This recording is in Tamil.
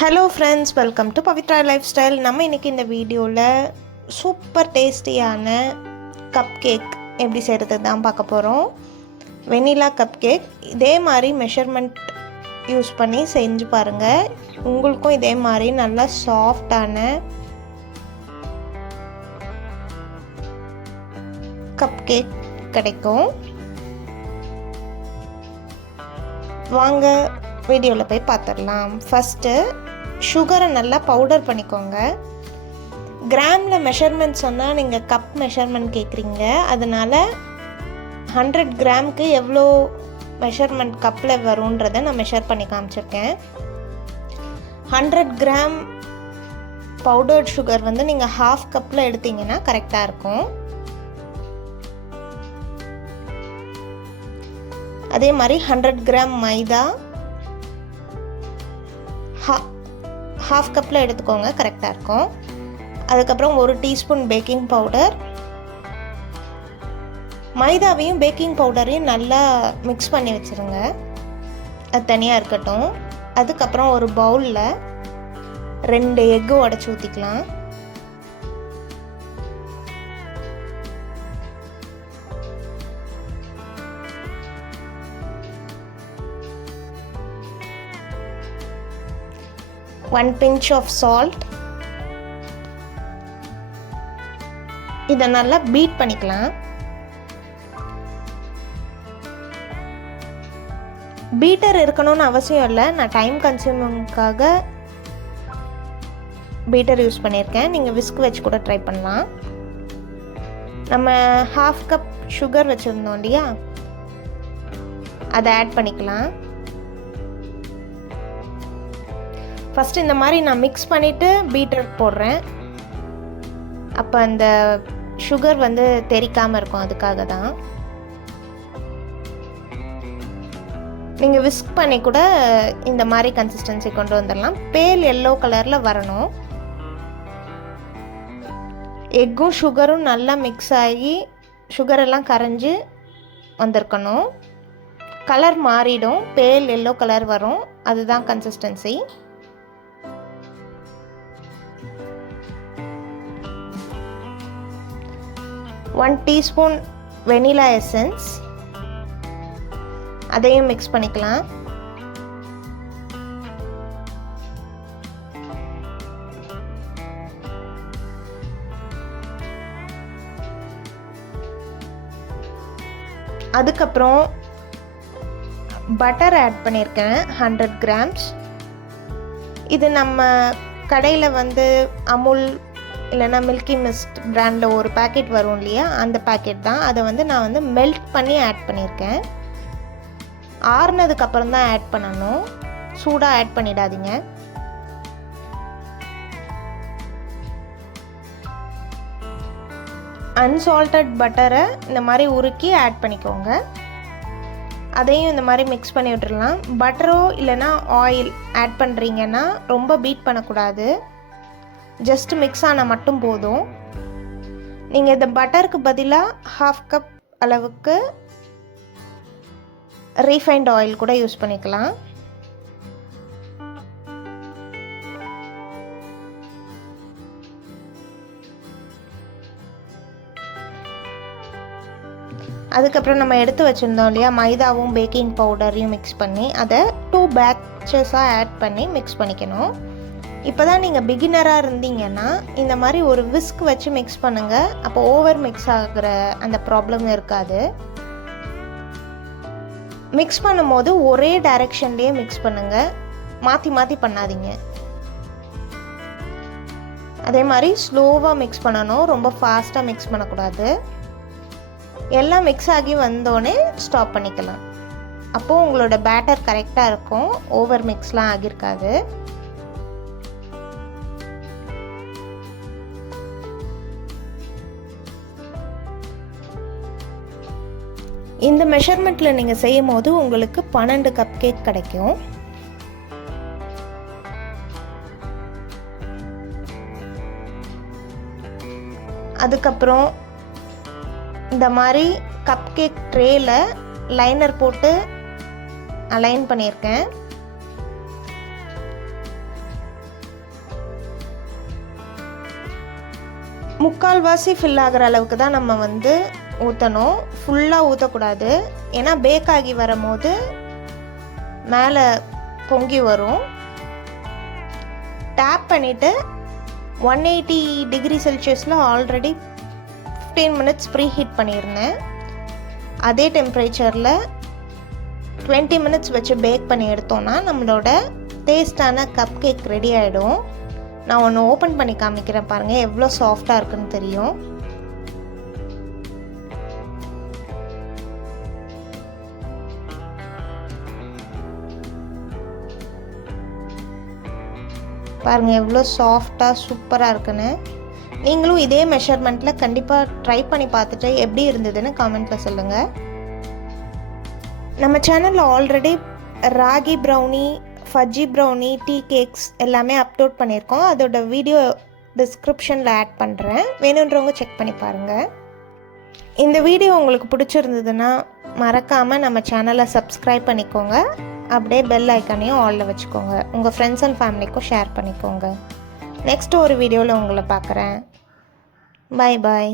Hello friends, welcome to Pavithra life style. நம்ம இன்றைக்கி இந்த வீடியோவில் சூப்பர் டேஸ்டியான கப் கேக் எப்படி செய்கிறது தான் பார்க்க போகிறோம். வெனிலா கப் கேக் இதே மாதிரி மெஷர்மெண்ட் யூஸ் பண்ணி செஞ்சு பாருங்கள். உங்களுக்கும் இதே மாதிரி நல்லா சாஃப்டான கப் கேக் கிடைக்கும். வாங்க வீடியோவில் போய் பார்த்துடலாம். ஃபஸ்ட்டு சுகரை நல்லா பவுடர் பண்ணிக்கோங்க. கிராமில் மெஷர்மெண்ட் சொன்னால் நீங்கள் கப் மெஷர்மெண்ட் கேட்குறீங்க, அதனால் 100 கிராமுக்கு எவ்வளோ மெஷர்மெண்ட் கப்பில் வரும்ன்றதை நான் மெஷர் பண்ணி காமிச்சிருக்கேன். 100 கிராம் பவுடர்ட் சுகர் வந்து நீங்கள் ½ கப்பில் எடுத்தீங்கன்னா கரெக்டாக இருக்கும். அதே மாதிரி 100 கிராம் மைதா ½ கப்பில் எடுத்துக்கோங்க, கரெக்டாக இருக்கும். அதுக்கப்புறம் 1 டீஸ்பூன் பேக்கிங் பவுடர். மைதாவையும் பேக்கிங் பவுடரையும் நல்லா மிக்ஸ் பண்ணி வச்சுருங்க, அது தனியாக இருக்கட்டும். அதுக்கப்புறம் ஒரு பவுலில் 2 எக்கு உடச்சி ஊற்றிக்கலாம். One pinch of salt. இதை நல்லா பீட் பண்ணிக்கலாம். பீட்டர் இருக்கணும்னு அவசியம் இல்லை, நான் டைம் கன்சியூமிங்காக பீட்டர் யூஸ் பண்ணியிருக்கேன். நீங்கள் விஸ்க் வச்சு கூட ட்ரை பண்ணலாம். நம்ம ½ கப் சுகர் வச்சுருந்தோம் இல்லையா, அதை ஆட் பண்ணிக்கலாம். ஃபஸ்ட்டு இந்த மாதிரி நான் மிக்ஸ் பண்ணிவிட்டு பீட்டர் போடுறேன், அப்போ அந்த சுகர் வந்து தெறிக்காமல் இருக்கும், அதுக்காக தான். நீங்கள் விஸ்க் பண்ணி கூட இந்த மாதிரி கன்சிஸ்டன்சி கொண்டு வந்துடலாம். பேல் எல்லோ கலரில் வரணும். எக்கும் சுகரும் நல்லா மிக்ஸ் ஆகி சுகரெல்லாம் கரைஞ்சி வந்திருக்கணும். கலர் மாறிடும், பேல் எல்லோ கலர் வரும், அதுதான் consistency. One teaspoon vanilla essence, அதையும் மிக்ஸ் பண்ணிக்கலாம். அதுக்கப்புறம் பட்டர் ஆட் பண்ணியிருக்கேன் 100 கிராம்ஸ். இது நம்ம கடையில் வந்து அமுல் இல்லைனா மில்கி மிஸ்ட் பிராண்டில் ஒரு பேக்கெட் வரும் இல்லையா, அந்த பேக்கெட் தான். அதை வந்து நான் வந்து மெல்ட் பண்ணி ஆட் பண்ணியிருக்கேன். ஆறுனதுக்கப்புறம் தான் ஆட் பண்ணணும், சூடாக ஆட் பண்ணிடாதீங்க. அன்சால்டட் பட்டரை இந்த மாதிரி உருக்கி ஆட் பண்ணிக்கோங்க. அதையும் இந்த மாதிரி மிக்ஸ் பண்ணி விட்டுடலாம். பட்டரோ இல்லைனா ஆயில் ஆட் பண்ணுறீங்கன்னா ரொம்ப பீட் பண்ணக்கூடாது, ஜஸ்ட் மிக்ஸ் ஆனால் மட்டும் போதும். நீங்கள் இந்த பட்டருக்கு பதிலாக ½ கப் அளவுக்கு ரீஃபைண்ட் ஆயில் கூட யூஸ் பண்ணிக்கலாம். அதுக்கப்புறம் நம்ம எடுத்து வச்சுருந்தோம் இல்லையா, மைதாவும் பேக்கிங் பவுடரையும் மிக்ஸ் பண்ணி அதை 2 பேட்சஸாக ஆட் பண்ணி மிக்ஸ் பண்ணிக்கணும். இப்போ தான் நீங்கள் பிகினராக இருந்தீங்கன்னா இந்த மாதிரி ஒரு விஸ்க் வச்சு மிக்ஸ் பண்ணுங்கள், அப்போ ஓவர் மிக்ஸ் ஆகிற அந்த ப்ராப்ளம் இருக்காது. மிக்ஸ் பண்ணும்போது ஒரே டைரெக்ஷன்லேயே மிக்ஸ் பண்ணுங்கள், மாற்றி மாற்றி பண்ணாதீங்க. அதே மாதிரி ஸ்லோவாக மிக்ஸ் பண்ணணும், ரொம்ப ஃபாஸ்ட்டாக மிக்ஸ் பண்ணக்கூடாது. எல்லாம் மிக்ஸ் ஆகி வந்தோடனே ஸ்டாப் பண்ணிக்கலாம். அப்போது உங்களோட பேட்டர் கரெக்டாக இருக்கும், ஓவர் மிக்ஸ்லாம் ஆகியிருக்காது. இந்த மெஷர்மெண்ட்டில் நீங்கள் செய்யும் போது உங்களுக்கு 12 கப் கேக் கிடைக்கும். அதுக்கப்புறம் இந்த மாதிரி கப் கேக் ட்ரேயில் லைனர் போட்டு அலைன் பண்ணியிருக்கேன். முக்கால்வாசி ஃபில் ஆகிற அளவுக்கு தான் நம்ம வந்து ஊற்றணும், ஃபுல்லாக ஊற்றக்கூடாது. ஏன்னா பேக் ஆகி வரும்போது மேலே பொங்கி வரும். டேப் பண்ணிவிட்டு 180 டிகிரி செல்சியஸில் ஆல்ரெடி 15 மினிட்ஸ் ப்ரீ ஹீட் பண்ணியிருந்தேன். அதே டெம்பரேச்சரில் 20 மினிட்ஸ் வச்சு பேக் பண்ணி எடுத்தோன்னா நம்மளோட டேஸ்டான கப் கேக் ரெடி ஆகிடும். நான் ஒன்று ஓப்பன் பண்ணி காமிக்கிறேன் பாருங்கள், எவ்வளோ சாஃப்டாக இருக்குன்னு தெரியும். பாருங்கள் எவ்வளோ சாஃப்டாக சூப்பராக இருக்குன்னு. நீங்களும் இதே மெஷர்மெண்ட்டில் கண்டிப்பாக ட்ரை பண்ணி பார்த்துட்டு எப்படி இருந்ததுன்னு காமெண்ட்டில் சொல்லுங்கள். நம்ம சேனலில் already ragi brownie, ஃபஜ்ஜி brownie, tea cakes எல்லாமே அப்லோட் பண்ணியிருக்கோம். அதோட வீடியோ டிஸ்கிரிப்ஷனில் ஆட் பண்ணுறேன், வேணுன்றவங்க செக் பண்ணி பாருங்கள். இந்த வீடியோ உங்களுக்கு பிடிச்சிருந்ததுன்னா மறக்காமல் நம்ம சேனலை சப்ஸ்கிரைப் பண்ணிக்கோங்க. அப்படியே பெல் ஐக்கானையும் ஆலில் வச்சுக்கோங்க. உங்கள் ஃப்ரெண்ட்ஸ் அண்ட் ஃபேமிலிக்கும் ஷேர் பண்ணிக்கோங்க. நெக்ஸ்ட் ஒரு வீடியோவில் உங்களை பார்க்குறேன். பாய் பாய்.